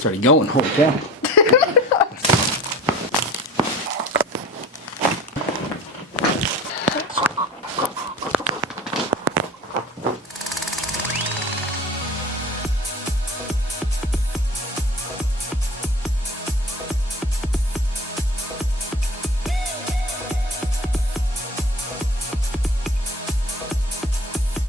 It's already going. Holy cow.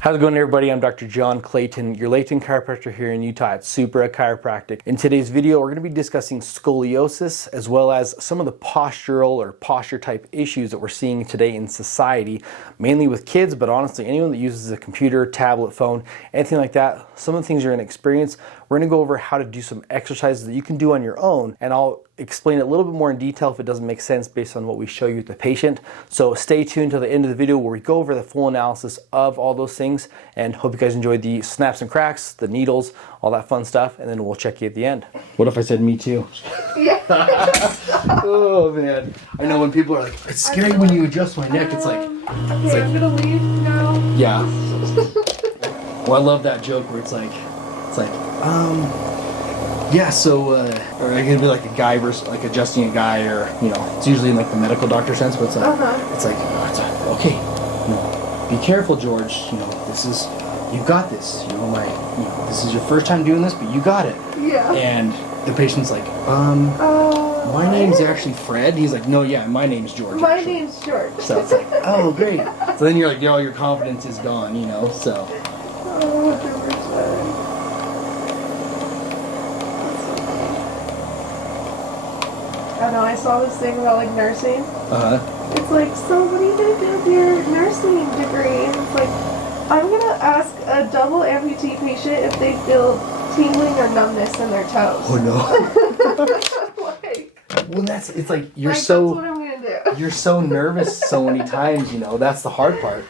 How's it going, everybody? I'm Dr. John Clayton, your Layton Chiropractor here in Utah at Supra Chiropractic. In today's video, we're going to be discussing scoliosis as well as some of the postural or posture type issues that we're seeing today in society, mainly with kids, but honestly, anyone that uses a computer, tablet, phone, anything like that. Some of the things you're going to experience. We're going to go over how to do some exercises that you can do on your own, and I'll explain it a little bit more in detail if it doesn't make sense based on what we show you with the patient. So stay tuned to the end of the video where we go over the full analysis of all those things, and hope you guys enjoyed the snaps and cracks, the needles, all that fun stuff, and then we'll check you at the end. What if I said me too? Yeah. Oh man. I know when people are like, it's scary when you adjust my neck, it's like, okay, I'm gonna leave now. Yeah. Well, I love that joke where it's like, yeah, so, or it could be like a guy versus like adjusting a guy, or, you know, it's usually in like the medical doctor sense, but it's like, okay, you know, be careful, George, you know, this is, you got this, you know, this is your first time doing this, but you got it. Yeah. And the patient's like, my name's actually Fred. He's like, no, yeah, my name's George. My name's George. So it's like, oh, great. So then you're like, all your confidence is gone, you know, so. I know, I saw this thing about like nursing. It's like, so what are you gonna do with your nursing degree? And it's like, I'm gonna ask a double amputee patient if they feel tingling or numbness in their toes. Oh no. Like, well, it's like that's what I'm gonna do. You're so nervous so many times, you know. That's the hard part.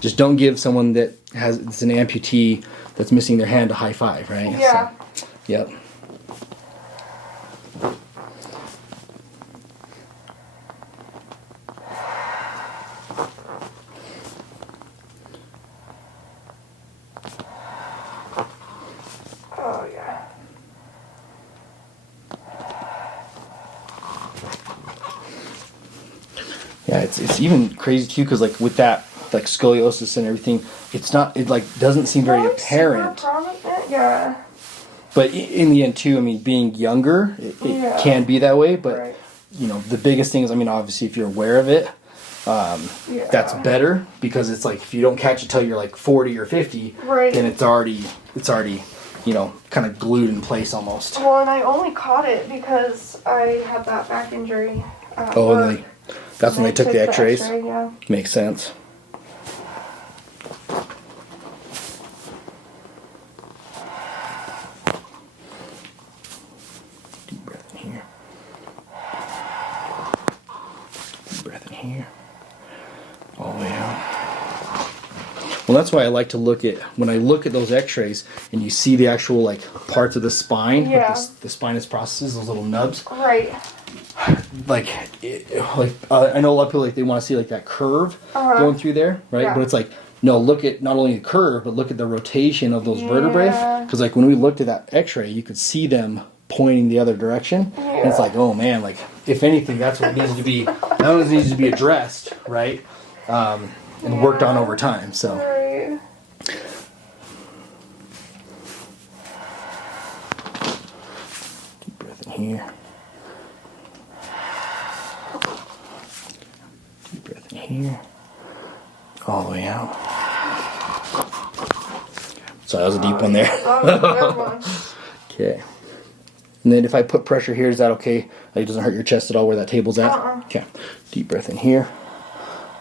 Just don't give someone it's an amputee that's missing their hand a high five, right? Yeah. So, yep. Oh yeah. Yeah, it's even crazy too, because like with that like scoliosis and everything, it like doesn't seem very apparent. Yeah. But in the end too, I mean, being younger, it can be that way. But you know, the biggest thing is, I mean, obviously, if you're aware of it, that's better, because it's like if you don't catch it till you're like 40 or 50, then it's already you know, kind of glued in place almost. Well, and I only caught it because I had that back injury. And that's when they took the X-rays. Yeah. Makes sense. Deep breath in here. Deep breath in here. All the way out. Well, that's why I like to look at, when I look at those X-rays and you see the actual like parts of the spine, like the spinous processes, those little nubs. Right. Like I know a lot of people, like, they want to see like that curve going through there, right? Yeah. But it's like, no, look at not only the curve, but look at the rotation of those vertebrae. Because like when we looked at that X-ray, you could see them pointing the other direction. Yeah. And it's like, oh man, like if anything, that's what needs to be. That one needs to be addressed, right? And worked on over time. So. Right. Deep breath in here. Deep breath in here. All the way out. So that was a deep one there. Good one. Okay. And then if I put pressure here, is that okay? Like, it doesn't hurt your chest at all where that table's at? Okay. Deep breath in here.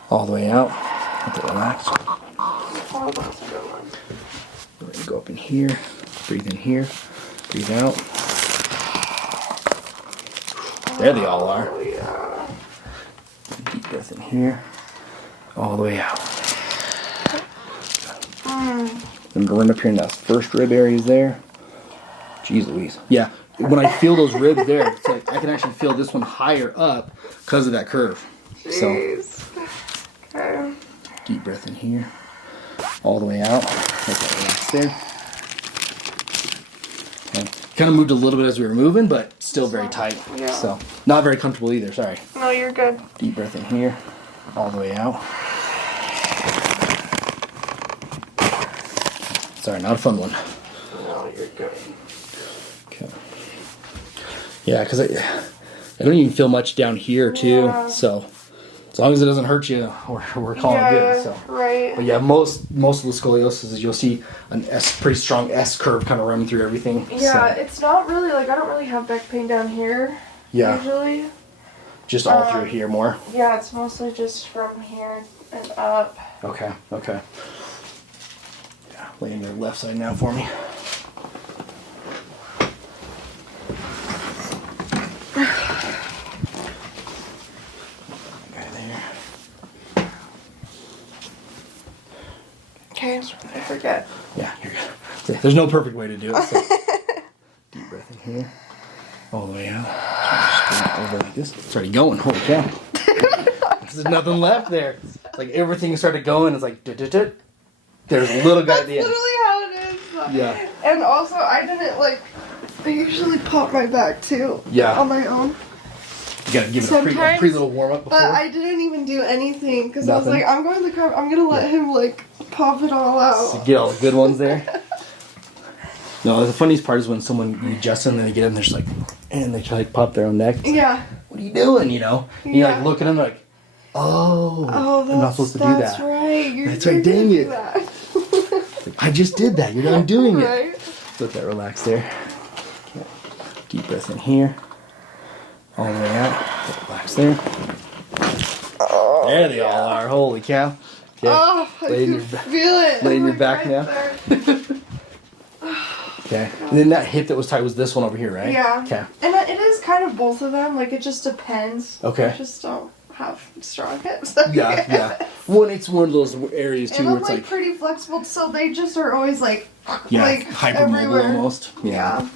All the way out. Let it relax. Oh, that's a good one. We're going to go up in here. Breathe in here. Breathe out. There they all are. Oh, yeah. Deep breath in here. All the way out. And go right up here in that first rib area is there. Jeez Louise. Yeah. When I feel those ribs there, it's like I can actually feel this one higher up because of that curve. Jeez. So, okay. Deep breath in here. All the way out. Let that relax there. Okay. Kind of moved a little bit as we were moving, but still very tight. Yeah. So not very comfortable either. Sorry. No, you're good. Deep breath in here, all the way out. Sorry, not a fun one. No, you're good. Okay. Yeah, because I don't even feel much down here too. Yeah. So as long as it doesn't hurt you, we're calling good. So. Right. But yeah, most of the scoliosis is you'll see an pretty strong S curve kind of running through everything. Yeah, so. it's not really like I don't really have back pain down here. Yeah. Usually. Just all through here more. Yeah, it's mostly just from here and up. Okay. Okay. Yeah, lay on your left side now for me. Okay, I forget. Yeah, you're good. There's no perfect way to do it. So. Deep breath in here. All the way out. Just over like this. It's already going. Holy cow. There's nothing left there. It's like everything started going. It's like, there's a little guy at the end. That's literally how it is. Yeah. And also, I didn't I usually pop my back too. Yeah. On my own. You gotta give it a pre little warm up before. But I didn't even do anything because I was Nothing? like, I'm going to the car. I'm gonna let him pop it all out. So get all the good ones there. No, the funniest part is when someone you adjust them and they get in, they're just and they try to pop their own neck. It's yeah. What are you doing? You know? And you look at them like, oh, I'm not supposed to do that. That's right. That's right. Dang it. I just did that. You're not doing it. Right. Let that relax there. Okay. Deep breath in here. All the way out. Relax there. Oh, there they all are. Holy cow. Okay. Oh, I can feel it. Lay in your back now. Okay. And then that hip that was tight was this one over here, right? Yeah. Okay. And it is kind of both of them. It just depends. Okay. I just don't have strong hips. Yeah, yeah. It's one of those areas too and where I'm it's like pretty flexible, so they just are always hypermobile everywhere. almost. Yeah.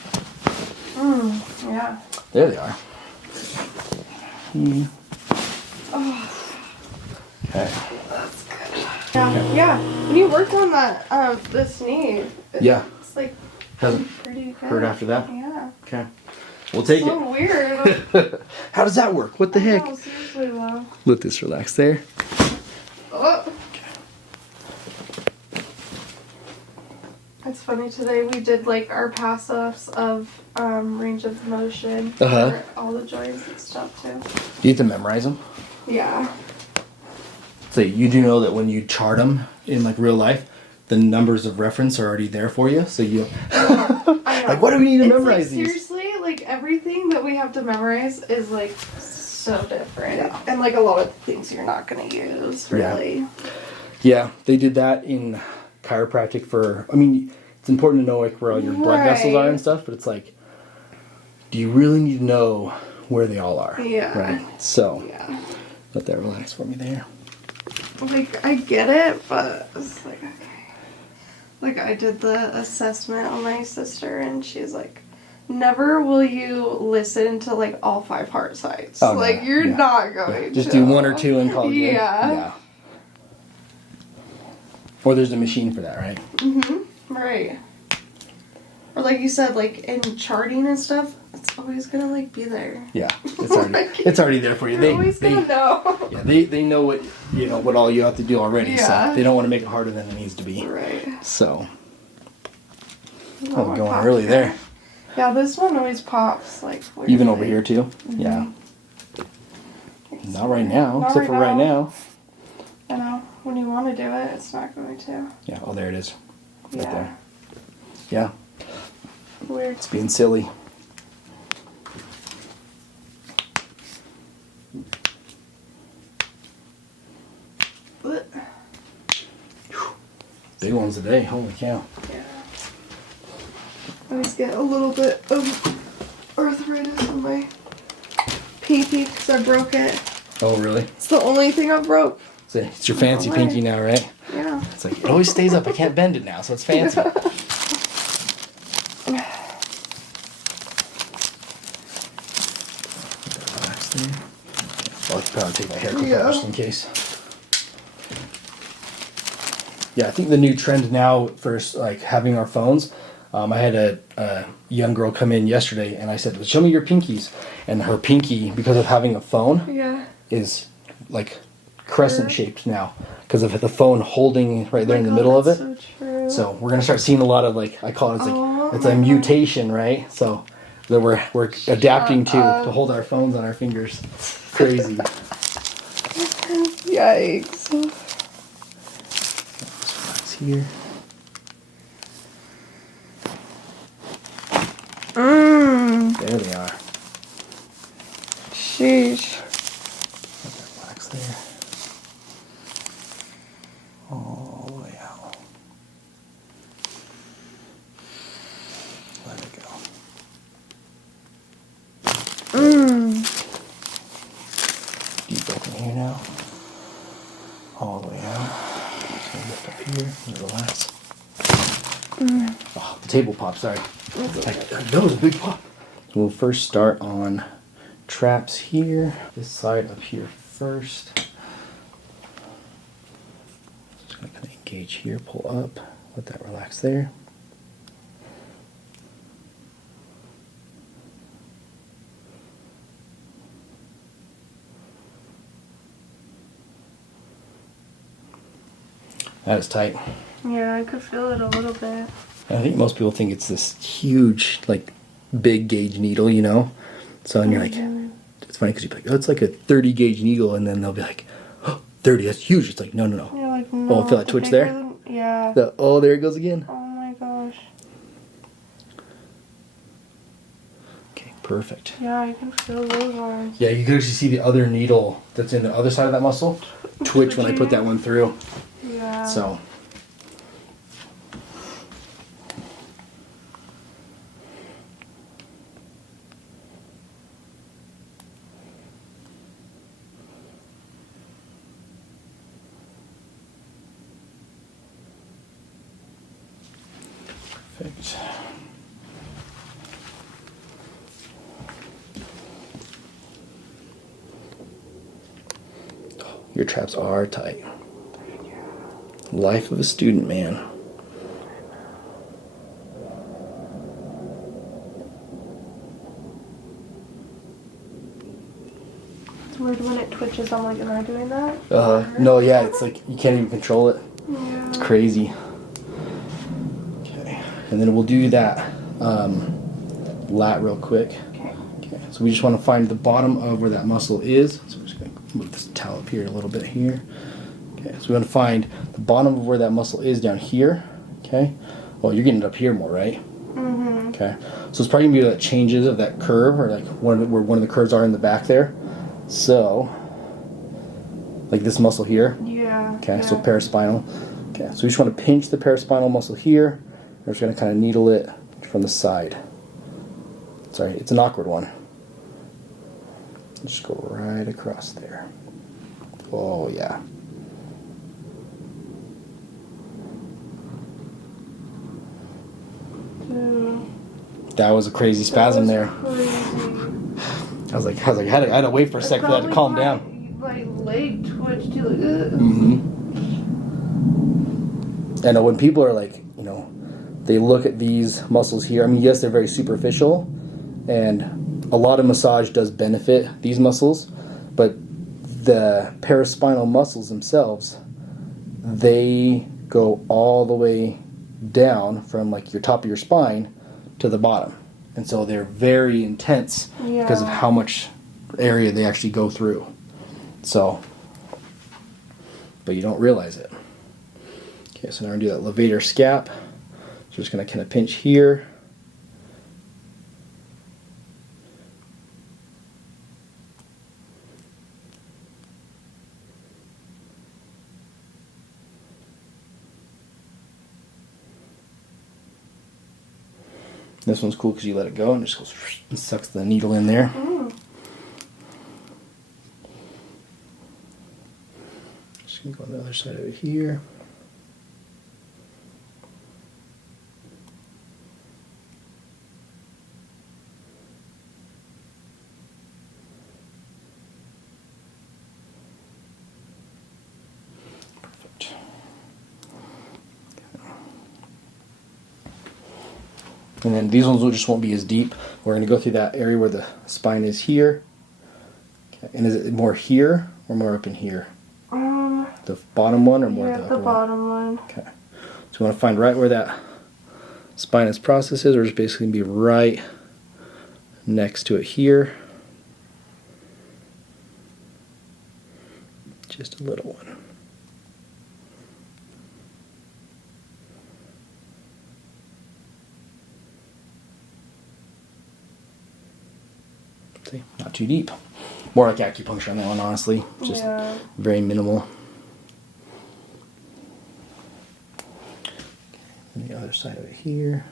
Yeah. There they are. Oh. Okay. That's good. Yeah. Yeah. When you work on that, this knee, it's hasn't pretty good. hurt after that. Yeah. Okay. We'll take it. So weird. How does that work? What the heck? Oh, seriously though. Let this relax there. Oh. It's funny, today we did our pass-offs of range of motion for all the joints and stuff too. Do you have to memorize them? Yeah. So you do know that when you chart them in real life, the numbers of reference are already there for you. So you why do we need to memorize these? Seriously, everything that we have to memorize is so different. Yeah. And a lot of things you're not gonna use really. Yeah, they did that in chiropractic it's important to know where all your blood vessels are and stuff, but it's do you really need to know where they all are? Yeah. Right? So let that relax for me there. I get it, but it's okay. I did the assessment on my sister and she's never will you listen to all 5 heart sites. Oh, no. You're not going Just to. do 1 or 2 and call it good. Yeah. Or there's a machine for that, right? Right. Or like you said, in charting and stuff, it's always gonna be there. Yeah, it's already there for you. You're always gonna know. Yeah, they know what all you have to do already. Yeah. So they don't want to make it harder than it needs to be. Right. So going early there. Yeah, this one always pops Even over here too. Yeah. Not right now, except for right now. I know. When you want to do it, it's not going to. Yeah. Oh, there it is. Right Yeah. there. Yeah. Weird. It's being silly. Big ones today. Holy cow. Yeah. I always get a little bit of arthritis in my pinky because I broke it. Oh, really? It's the only thing I broke. It's your fancy pinky now, right? Yeah. It's it always stays up. I can't bend it now, so it's fancy. Relax there. I'll probably take my hair clip off just in case. Yeah, I think the new trend now for having our phones, I had a young girl come in yesterday, and I said, "Show me your pinkies." And her pinky, because of having a phone, is like crescent shaped now because of the phone holding right there in the middle of it. So true. So we're gonna start seeing a lot of, like, I call it, it's a mutation, right? So that we're adapting to hold our phones on our fingers. Crazy. Yikes. It's here. There they are. Sheesh. Put that wax there. All the way out. Let it go. Deep breath in here now. All the way out. Just gonna lift up here and relax. Oh, the table pop, sorry. That was a big pop. So we'll first start on traps here. This side up here first. Just gonna kind of engage here, pull up, let that relax there. That is tight. Yeah, I could feel it a little bit. I think most people think it's this huge, like, big gauge needle, you know? So, and you're like, it's funny because you're like, oh, it's like a 30 gauge needle, and then they'll be like, oh, 30, that's huge. It's like, no. You're like, no. Oh, feel that twitch there? Yeah. Oh, there it goes again. Oh my gosh. Okay, perfect. Yeah, I can feel those arms. Yeah, you can actually see the other needle that's in the other side of that muscle twitch when I put that one through. Yeah. So. Perfect. Your traps are tight. Life of a student, man. It's weird when it twitches. I'm like, am I doing that? No, yeah, it's like you can't even control it. Yeah. It's crazy. Okay, and then we'll do that lat real quick. Okay, so we just want to find the bottom of where that muscle is. So we're just going to move this towel up here a little bit here. Okay, so we want to find the bottom of where that muscle is down here. Okay, well, you're getting it up here more, right? Mm-hmm. Okay, so it's probably going to be that changes of that curve, or like where one of the curves are in the back there. So, like this muscle here. Yeah. Okay, yeah. so paraspinal. Okay, so we just want to pinch the paraspinal muscle here. We're just going to kind of needle it from the side. Sorry, it's an awkward one. Just go right across there. Oh, yeah. Dude, That was a crazy spasm there. crazy. I was like, I had to wait for a sec for that to calm down. My leg twitched too. Like, I know when people are like, you know, they look at these muscles here. I mean, yes, they're very superficial, and a lot of massage does benefit these muscles, but the paraspinal muscles themselves, they go all the way down from like your top of your spine to the bottom. And so they're very intense because of how much area they actually go through. So, but you don't realize it. Okay, so now we're going to do that levator scap. So we're just going to kind of pinch here. This one's cool because you let it go and it just goes and sucks the needle in there. Just going to go on the other side of it here. Perfect. And then these ones just won't be as deep. We're going to go through that area where the spine is here. Okay. And is it more here or more up in here? The bottom one or more the upper bottom one. Okay. So we want to find right where that spinous process is. We're just basically going to be right next to it here. Just a little one. See, not too deep. More like acupuncture on that one, honestly. Just very minimal. And the other side of it here.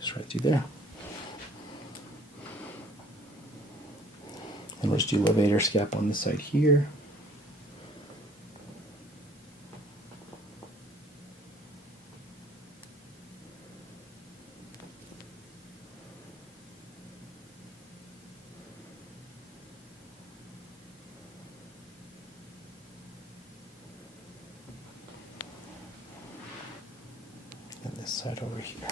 Just right through there. And we'll just do levator scap on this side here. And this side over here.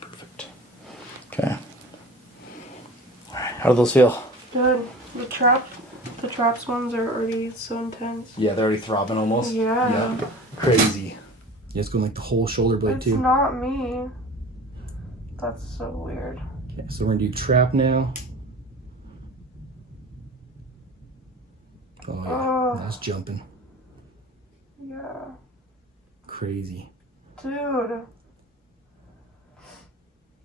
Perfect. Okay. All right. How do those feel? Good. The traps ones are already so intense. Yeah, they're already throbbing almost. Yeah. Crazy. Yeah, it's going like the whole shoulder blade It's too. not me. That's so weird. Okay, so we're gonna do trap now. Oh yeah, that's jumping. Yeah. Crazy. Dude.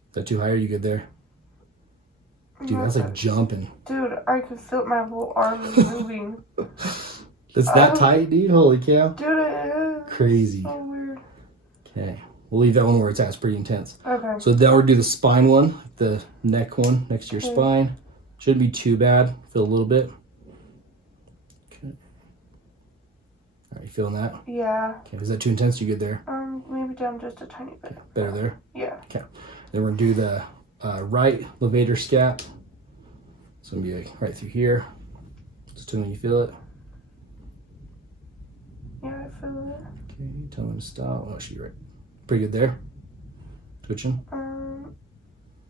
Is that too high? Or are you good there? Dude, that's like jumping. Dude, I could feel my whole arm is moving. That's that tight, dude? Holy cow. Dude, it is. Crazy. So weird. Okay. We'll leave that one where it's at. It's pretty intense. Okay. So now we'll do the spine one, the neck one next to your spine. Shouldn't be too bad. Feel a little bit. Okay. Are you feeling that? Yeah. Okay. Is that too intense? You good there? Maybe down just a tiny bit. Okay. Better there? Yeah. Okay. Then we're going to do the right levator scap. It's going to be like right through here. Just tell me when you feel it. Yeah, I feel it. Okay. Tell me when to stop. Oh, she's right. Pretty good there? Twitching?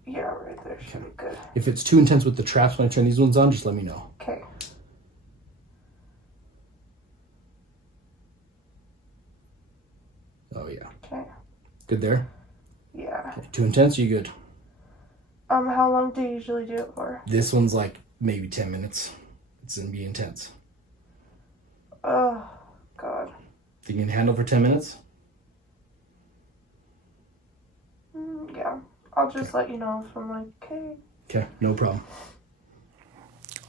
Yeah, right there should be good. If it's too intense with the traps when I turn these ones on, just let me know. Okay. Oh, yeah. Okay. Good there? Yeah. Okay. Too intense? You good? How long do you usually do it for? This one's like maybe 10 minutes. It's going to be intense. Oh, God. Think you can handle for 10 minutes? Yeah. I'll just let you know if I'm like, okay. Okay, no problem.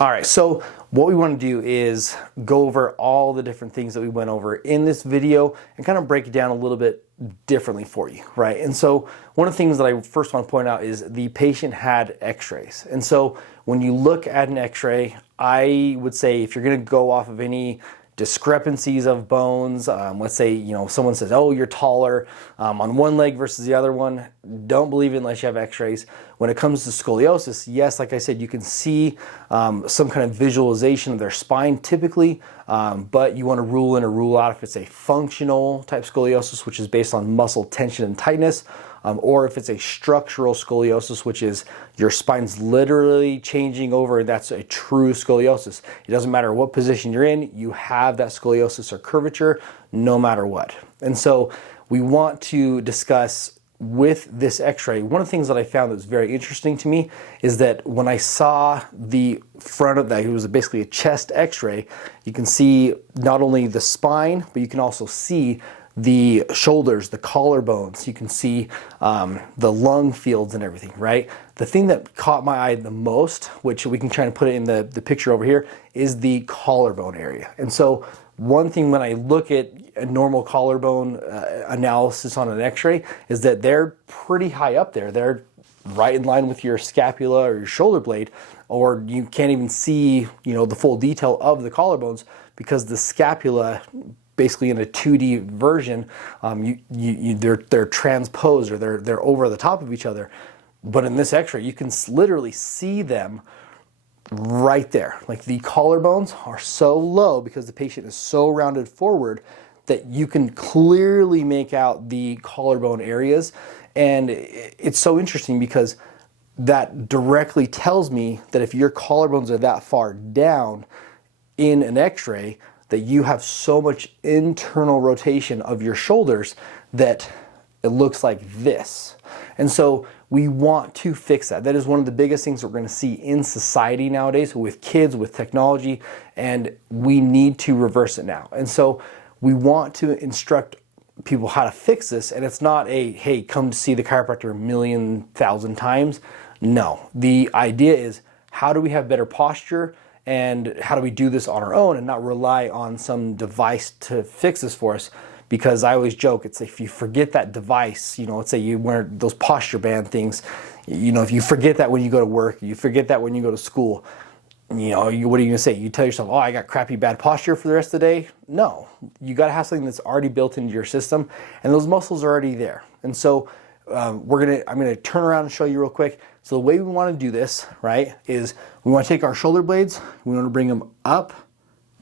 All right, so what we want to do is go over all the different things that we went over in this video and kind of break it down a little bit differently for you, right? And so one of the things that I first want to point out is the patient had x-rays. And so when you look at an x-ray, I would say if you're going to go off of any discrepancies of bones, let's say, you know, someone says, oh, you're taller on one leg versus the other one, don't believe it unless you have x-rays. When it comes to scoliosis, yes, like I said, you can see some kind of visualization of their spine typically, but you want to rule in or rule out if it's a functional type scoliosis, which is based on muscle tension and tightness, or if it's a structural scoliosis, which is your spine's literally changing over, and that's a true scoliosis. It doesn't matter what position you're in, you have that scoliosis or curvature no matter what. And so we want to discuss with this x-ray, one of the things that I found that was very interesting to me is that when I saw the front of that, it was basically a chest x-ray, you can see not only the spine, but you can also see the shoulders, the collarbones. You can see the lung fields and everything, right? The thing that caught my eye the most, which we can try to put it in the picture over here, is the collarbone area. And so one thing when I look at a normal collarbone analysis on an x-ray is that they're pretty high up there. They're right in line with your scapula or your shoulder blade, or you can't even see, you know, the full detail of the collarbones because the scapula, basically in a 2D version, they're transposed, or they're over the top of each other. But in this x-ray, you can literally see them right there. Like the collarbones are so low because the patient is so rounded forward that you can clearly make out the collarbone areas. And it's so interesting because that directly tells me that if your collarbones are that far down in an x-ray, that you have so much internal rotation of your shoulders that it looks like this. And so we want to fix that. That is one of the biggest things that we're going to see in society nowadays with kids, with technology, and we need to reverse it now. And so we want to instruct people how to fix this, and it's not a, hey, come to see the chiropractor 1,000,000 times. No, the idea is how do we have better posture, and how do we do this on our own and not rely on some device to fix this for us? Because I always joke, it's if you forget that device, you know, let's say you wear those posture band things, you know, if you forget that when you go to work, you forget that when you go to school, you know, what are you gonna say? You tell yourself, oh, I got crappy bad posture for the rest of the day? No, you gotta have something that's already built into your system, and those muscles are already there. And so I'm gonna turn around and show you real quick. So the way we wanna do this, right, is we wanna take our shoulder blades, we wanna bring them up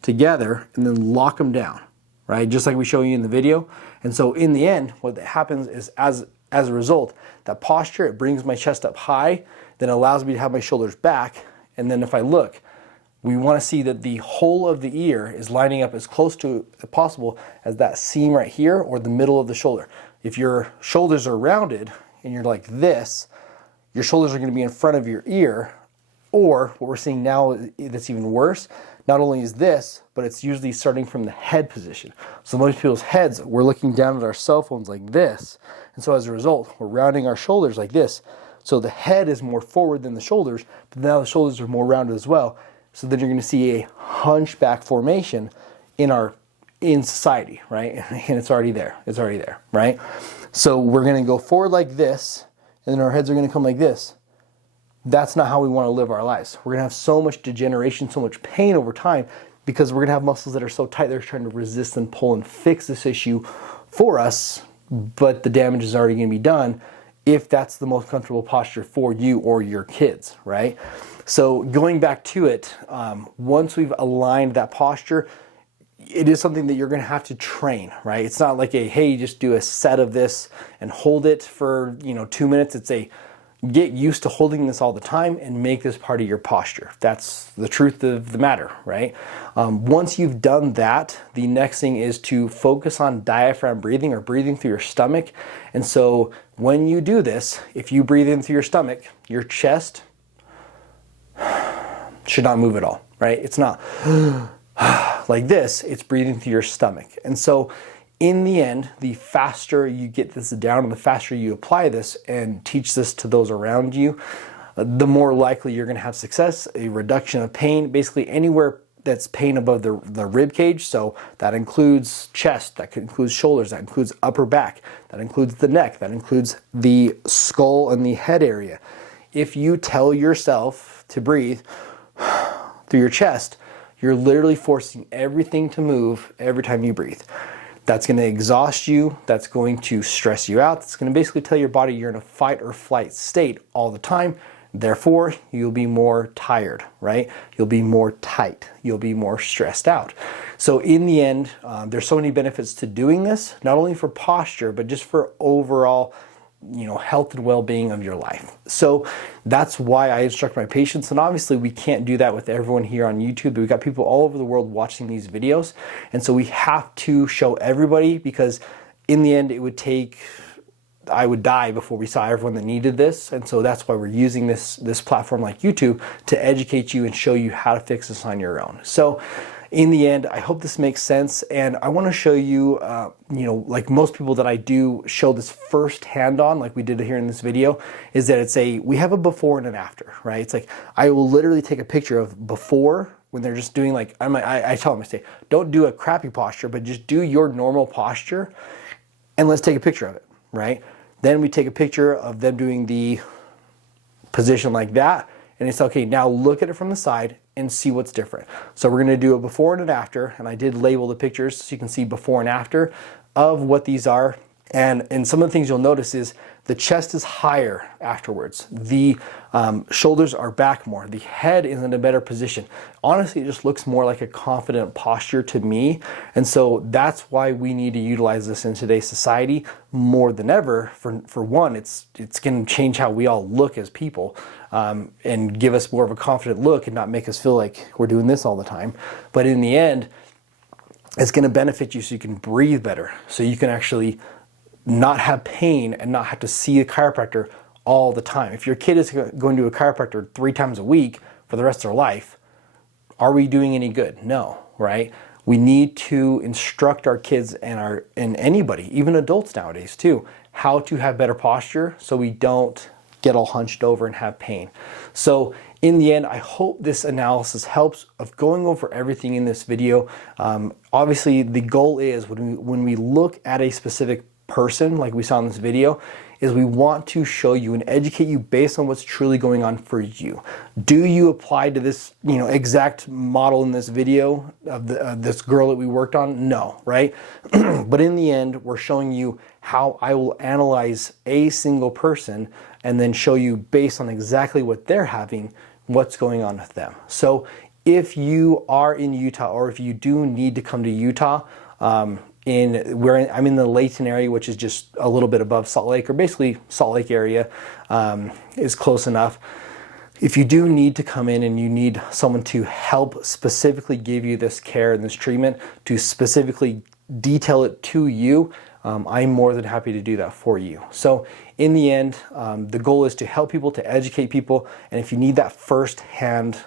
together and then lock them down, right? Just like we show you in the video. And so in the end, what happens is as a result, that posture, it brings my chest up high, then allows me to have my shoulders back. And then if I look, we want to see that the whole of the ear is lining up as close to as possible as that seam right here or the middle of the shoulder. If your shoulders are rounded and you're like this, your shoulders are going to be in front of your ear. Or what we're seeing now that's even worse, not only is this, but it's usually starting from the head position. So most people's heads, we're looking down at our cell phones like this. And so as a result, we're rounding our shoulders like this. So the head is more forward than the shoulders, but now the shoulders are more rounded as well. So then you're going to see a hunchback formation in society, right? And it's already there. It's already there, right? So we're going to go forward like this, and then our heads are going to come like this. That's not how we want to live our lives. We're going to have so much degeneration, so much pain over time, because we're going to have muscles that are so tight they're trying to resist and pull and fix this issue for us, but the damage is already going to be done if that's the most comfortable posture for you or your kids, right? So going back to it, once we've aligned that posture, it is something that you're going to have to train, right? It's not like a, hey, just do a set of this and hold it for, 2 minutes. It's a get used to holding this all the time and make this part of your posture. That's the truth of the matter, right? Once you've done that, the next thing is to focus on diaphragm breathing or breathing through your stomach. And so when you do this, if you breathe in through your stomach, your chest should not move at all, right? It's not like this, it's breathing through your stomach. And so in the end, the faster you get this down and the faster you apply this and teach this to those around you, the more likely you're going to have success, a reduction of pain, basically anywhere that's pain above the rib cage. So that includes chest, that includes shoulders, that includes upper back, that includes the neck, that includes the skull and the head area. If you tell yourself to breathe through your chest, you're literally forcing everything to move every time you breathe. That's going to exhaust you. That's going to stress you out. That's going to basically tell your body you're in a fight or flight state all the time. Therefore, you'll be more tired, right? You'll be more tight. You'll be more stressed out. So in the end, there's so many benefits to doing this, not only for posture, but just for overall health and well-being of your life. So that's why I instruct my patients. And obviously we can't do that with everyone here on YouTube. We've got people all over the world watching these videos. And so we have to show everybody, because in the end I would die before we saw everyone that needed this. And so that's why we're using this platform like YouTube to educate you and show you how to fix this on your own. So in the end, I hope this makes sense, and I want to show you, like most people that I do show this firsthand on, like we did here in this video, is that we have a before and an after, right? It's like, I will literally take a picture of before, when they're just doing like, I tell them, I say, don't do a crappy posture, but just do your normal posture, and let's take a picture of it, right? Then we take a picture of them doing the position like that, and it's okay, now look at it from the side and see what's different. So we're gonna do a before and an after, and I did label the pictures so you can see before and after of what these are. And some of the things you'll notice is the chest is higher afterwards. The shoulders are back more. The head is in a better position. Honestly, it just looks more like a confident posture to me. And so that's why we need to utilize this in today's society more than ever. For one, it's going to change how we all look as people, and give us more of a confident look and not make us feel like we're doing this all the time. But in the end, it's going to benefit you so you can breathe better, so you can actually not have pain and not have to see a chiropractor all the time. If your kid is going to a chiropractor 3 times a week for the rest of their life, are we doing any good? No, right? We need to instruct our kids and anybody, even adults nowadays too, how to have better posture so we don't get all hunched over and have pain. So in the end, I hope this analysis helps of going over everything in this video. Obviously, the goal is when we look at a specific person like we saw in this video, is we want to show you and educate you based on what's truly going on for you. Do you apply to this exact model in this video of this girl that we worked on? No, right? But in the end, we're showing you how I will analyze a single person and then show you based on exactly what they're having, what's going on with them. So if you are in Utah, or if you do need to come to Utah, I'm in the Layton area, which is just a little bit above Salt Lake, or basically Salt Lake area is close enough. If you do need to come in and you need someone to help specifically give you this care and this treatment, to specifically detail it to you, I'm more than happy to do that for you. So in the end, the goal is to help people, to educate people, and if you need that firsthand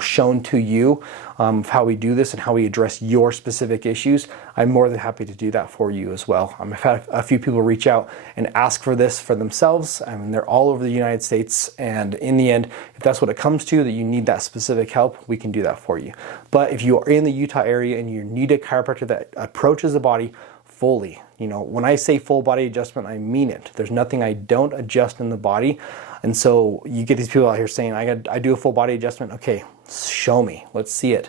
shown to you of how we do this and how we address your specific issues, I'm more than happy to do that for you as well. I've had a few people reach out and ask for this for themselves. I mean, they're all over the United States, and in the end, if that's what it comes to, that you need that specific help, we can do that for you. But if you are in the Utah area and you need a chiropractor that approaches the body fully, when I say full body adjustment, I mean it. There's nothing I don't adjust in the body. And so you get these people out here saying, I do a full body adjustment. Okay, show me, let's see it.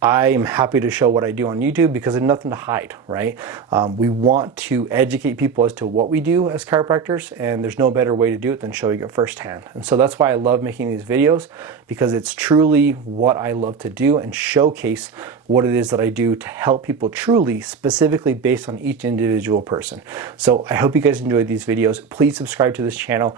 I am happy to show what I do on YouTube because there's nothing to hide, right? We want to educate people as to what we do as chiropractors, and there's no better way to do it than showing it firsthand. And so that's why I love making these videos, because it's truly what I love to do and showcase what it is that I do to help people truly, specifically based on each individual person. So I hope you guys enjoyed these videos. Please subscribe to this channel.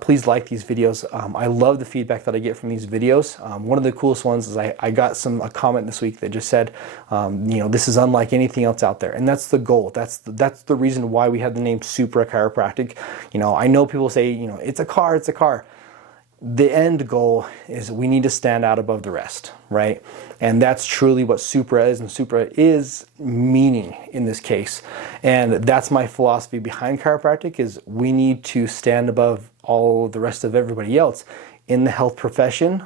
Please like these videos. I love the feedback that I get from these videos. One of the coolest ones is I got a comment this week that just said, this is unlike anything else out there. And that's the goal. That's the reason why we have the name Supra Chiropractic. I know people say, it's a car, it's a car. The end goal is we need to stand out above the rest, right? And that's truly what Supra is, and Supra is meaning in this case. And that's my philosophy behind chiropractic, is we need to stand above all the rest of everybody else in the health profession,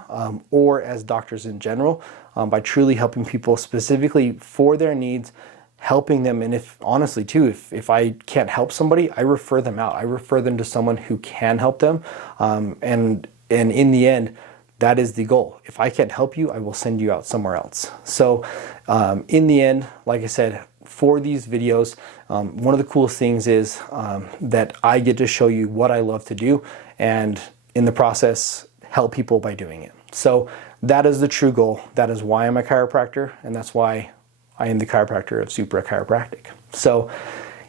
or as doctors in general, by truly helping people specifically for their needs, helping them. And if honestly too, if I can't help somebody, I refer them out. I refer them to someone who can help them. And in the end, that is the goal. If I can't help you, I will send you out somewhere else. So in the end, like I said, for these videos, one of the coolest things is that I get to show you what I love to do, and in the process, help people by doing it. So that is the true goal. That is why I'm a chiropractor, and that's why I am the chiropractor of Supra Chiropractic. So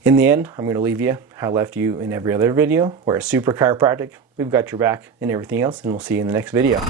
in the end, I'm going to leave you how I left you in every other video, where at Supra Chiropractic, we've got your back and everything else, and we'll see you in the next video.